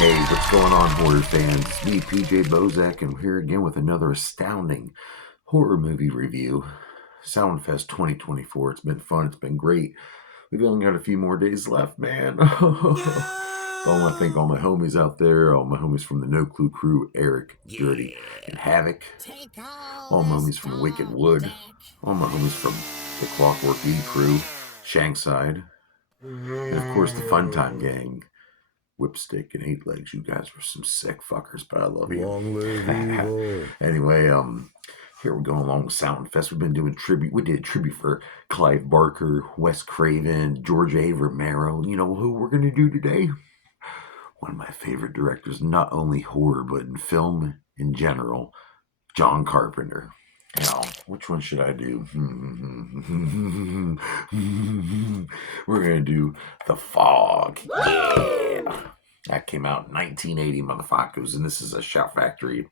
Hey, what's going on, horror fans? It's me, PJ Bozak, and we're here again with another astounding horror movie review. SAMHAIN Fest 2024. It's been fun. It's been great. We've only got a few more days left, man. So I want to thank all my homies out there, all my homies from the No Clue crew, Eric, Dirty, and Havoc. All my homies from Wicked Wood. All my homies from the Clockwork E crew, Shankside. And of course, the Fun Time Gang. Whipstick and Eight Legs, you guys were some sick fuckers, but I love you. Long live evil. Anyway, here we're going along with SAMHAIN Fest. We've been doing tribute. We did tribute for Clive Barker, Wes Craven, George A. Romero. You know who we're going to do today? One of my favorite directors, not only horror, but in film in general, John Carpenter. Now, which one should I do? We're going to do The Fog. Yeah. That came out in 1980, motherfuckers, and this is a Shout Factory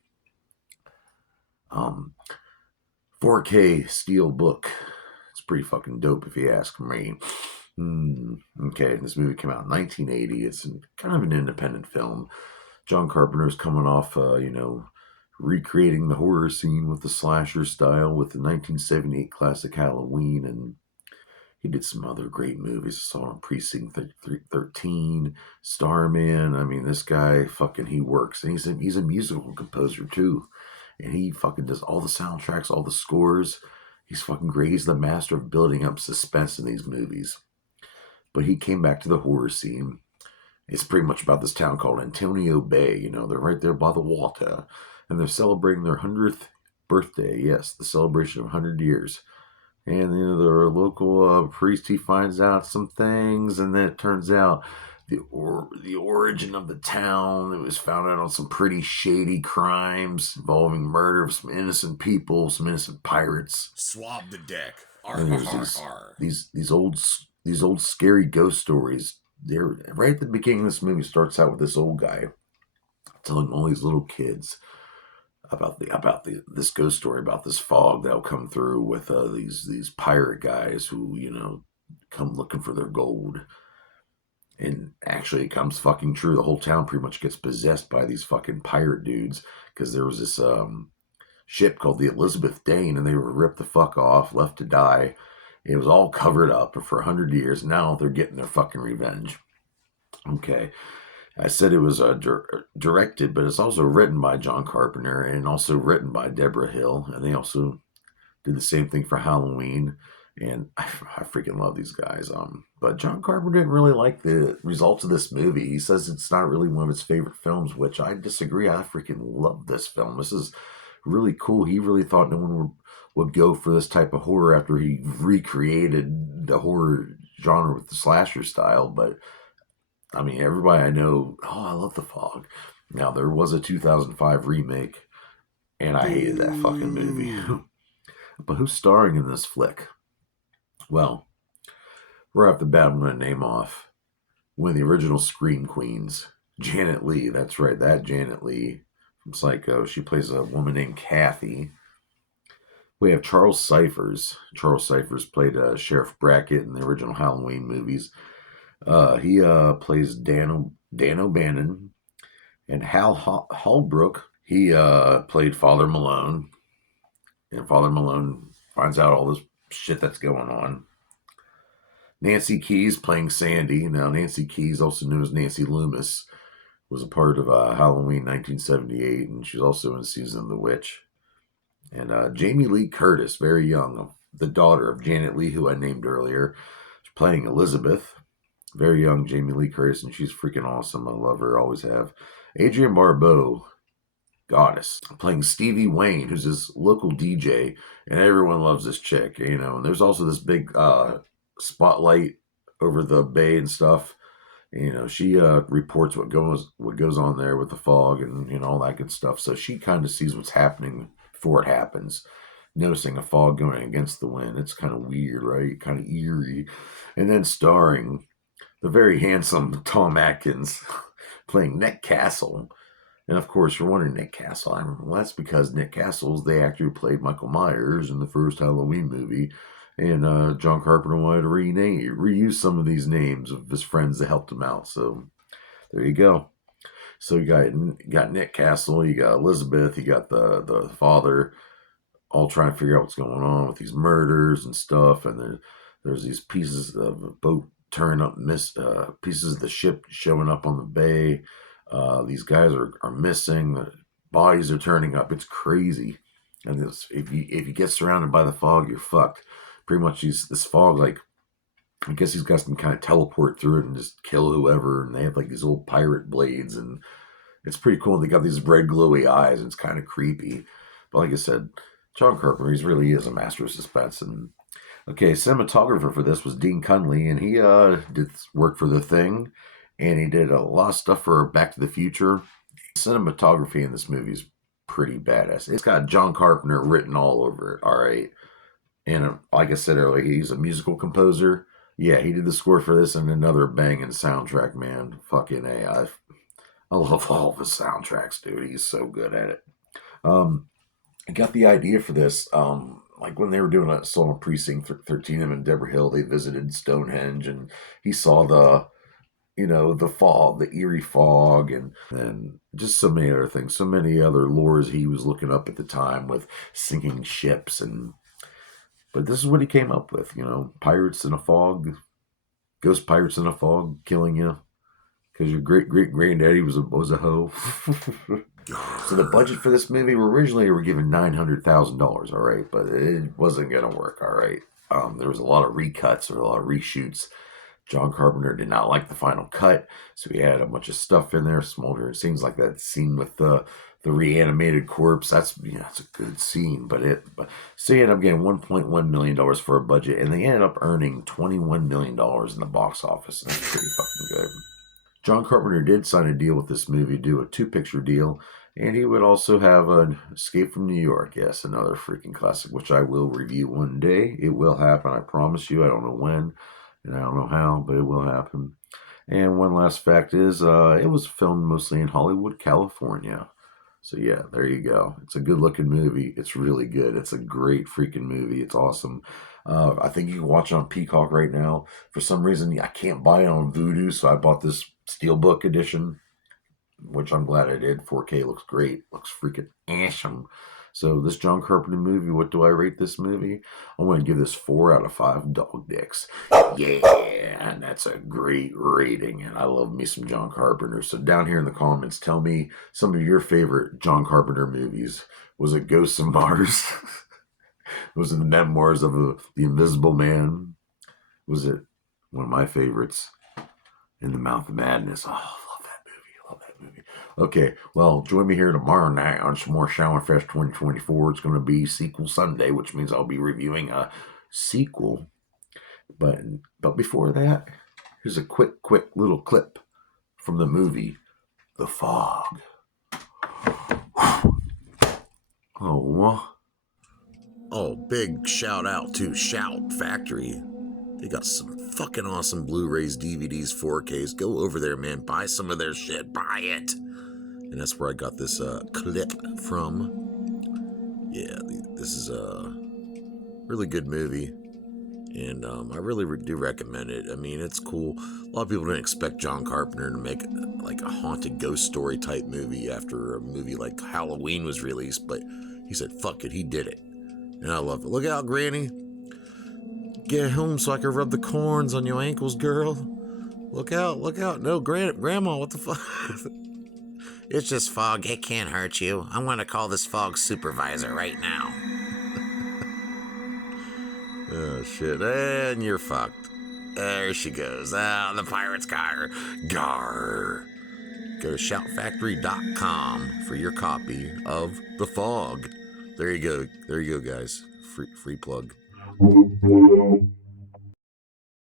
4K steel book. It's pretty fucking dope if you ask me. Okay, this movie came out in 1980. It's kind of an independent film. John Carpenter's coming off, recreating the horror scene with the slasher style with the 1978 classic Halloween, and he did some other great movies. I saw him Precinct 13, Starman. I mean, this guy he works, and he's a musical composer too, and he fucking does all the soundtracks, all the scores. He's fucking great. He's the master of building up suspense in these movies. But he came back to the horror scene. It's pretty much about this town called Antonio Bay. You know, they're right there by the water. And they're celebrating their 100th birthday. Yes, the celebration of 100 years. And their local priest, he finds out some things. And then it turns out the origin of the town, it was found out on some pretty shady crimes involving murder of some innocent people, some innocent pirates. Swab the deck. And there's these old scary ghost stories. They're right at the beginning of this movie starts out with this old guy telling all these little kids about this ghost story about this fog that'll come through with these pirate guys who come looking for their gold. And actually, it comes fucking true. The whole town pretty much gets possessed by these fucking pirate dudes because there was this ship called the Elizabeth Dane, and they were ripped the fuck off, left to die. It was all covered up for 100 years. Now they're getting their fucking revenge. Okay. I said it was directed, but it's also written by John Carpenter and also written by Deborah Hill. And they also did the same thing for Halloween. And I freaking love these guys. But John Carpenter didn't really like the results of this movie. He says it's not really one of his favorite films, which I disagree. I freaking love this film. This is really cool. He really thought no one would go for this type of horror after he recreated the horror genre with the slasher style. But I mean, everybody I know, I love The Fog. Now, there was a 2005 remake, and I hated that fucking movie. But who's starring in this flick? Well, right off the bat, I'm going to name off one of the original Scream Queens, Janet Leigh. That's right, that Janet Leigh from Psycho. She plays a woman named Kathy. We have Charles Cyphers. Charles Cyphers played Sheriff Brackett in the original Halloween movies. He plays Dan O'Bannon. And Hal Holbrook, he played Father Malone. And Father Malone finds out all this shit that's going on. Nancy Keys playing Sandy. Now, Nancy Keys, also known as Nancy Loomis, was a part of Halloween 1978, and she's also in Season of the Witch. And Jamie Lee Curtis, very young, the daughter of Janet Leigh, who I named earlier, she's playing Elizabeth. Very young Jamie Lee Curtis, and she's freaking awesome. I love her, always have. Adrienne Barbeau, goddess, playing Stevie Wayne, who's this local DJ, and everyone loves this chick, And there's also this big spotlight over the bay and stuff. She reports what goes on there with the fog and all that good stuff. So she kind of sees what's happening before it happens, noticing a fog going against the wind. It's kind of weird, right? Kind of eerie. And then starring the very handsome Tom Atkins playing Nick Castle. And of course, you're wondering, Nick Castle. Well, that's because Nick Castle's they actor played Michael Myers in the first Halloween movie. And John Carpenter wanted to reuse some of these names of his friends that helped him out. So there you go. So you got Nick Castle, you got Elizabeth, you got the father, all trying to figure out what's going on with these murders and stuff. And there's these pieces of a boat turning up, pieces of the ship showing up on the bay. These guys are missing. The bodies are turning up. It's crazy. And if you get surrounded by the fog, you're fucked. Pretty much this fog, like, I guess these guys can kind of teleport through it and just kill whoever. And they have like these old pirate blades, and it's pretty cool. They got these red glowy eyes, and it's kind of creepy. But like I said, John Carpenter, he really is a master of suspense. And okay, cinematographer for this was Dean Cunley, and he did work for The Thing, and he did a lot of stuff for Back to the Future. Cinematography in this movie is pretty badass. It's got John Carpenter written all over it. All right, and like I said earlier, he's a musical composer. Yeah, he did the score for this and another banging soundtrack, man. Fucking A. I love all of his soundtracks, dude. He's so good at it. I got the idea for this, like when they were doing a song on Precinct 13, him and Deborah Hill, they visited Stonehenge, and he saw the fog, the eerie fog, and just so many other things, so many other lores he was looking up at the time with sinking ships. But this is what he came up with, pirates in a fog, ghost pirates in a fog killing you because your great-great-granddaddy was a hoe. So the budget for this movie, originally were given $900,000, all right, but it wasn't going to work, all right. There was a lot of recuts, there were a lot of reshoots. John Carpenter did not like the final cut, so he had a bunch of stuff in there, smoldering. It seems like that scene with the reanimated corpse. That's it's a good scene, so he ended up getting $1.1 million for a budget, and they ended up earning $21 million in the box office. That's pretty fucking good. John Carpenter did sign a deal with this movie, do a 2-picture deal, and he would also have an Escape from New York. Yes, another freaking classic, which I will review one day. It will happen, I promise you. I don't know when, and I don't know how, but it will happen. And one last fact is, it was filmed mostly in Hollywood, California. So yeah, there you go. It's a good-looking movie. It's really good. It's a great freaking movie. It's awesome. I think you can watch it on Peacock right now. For some reason, I can't buy it on Vudu, so I bought this Steelbook edition, which I'm glad I did. 4K looks great. Looks freaking awesome. So this John Carpenter movie, what do I rate this movie? I'm going to give this 4 out of 5 dog dicks. Yeah, and that's a great rating, and I love me some John Carpenter. So down here in the comments, tell me some of your favorite John Carpenter movies. Was it Ghosts of Mars? Was it The Memoirs of the Invisible Man? Was it one of my favorites, In the Mouth of Madness? Oh, love that movie. Okay, well, join me here tomorrow night on some more SAMHAIN Fest 2024. It's going to be Sequel Sunday, which means I'll be reviewing a sequel. But before that, here's a quick little clip from the movie The Fog. Oh, big shout out to Shout Factory. They got some fucking awesome Blu-rays, DVDs, 4Ks. Go over there, man. Buy some of their shit. Buy it. And that's where I got this clip from. Yeah, this is a really good movie. And I really do recommend it. I mean, it's cool. A lot of people didn't expect John Carpenter to make like a haunted ghost story type movie after a movie like Halloween was released. But he said, fuck it. He did it. And I love it. Look out, Granny. Get home so I can rub the corns on your ankles, girl. Look out. No, Grandma, what the fuck? It's just fog. It can't hurt you. I'm going to call this fog supervisor right now. Oh, shit. And you're fucked. There she goes. Ah, the pirate's got her. Gar. Go to shoutfactory.com for your copy of The Fog. There you go, guys. Free plug.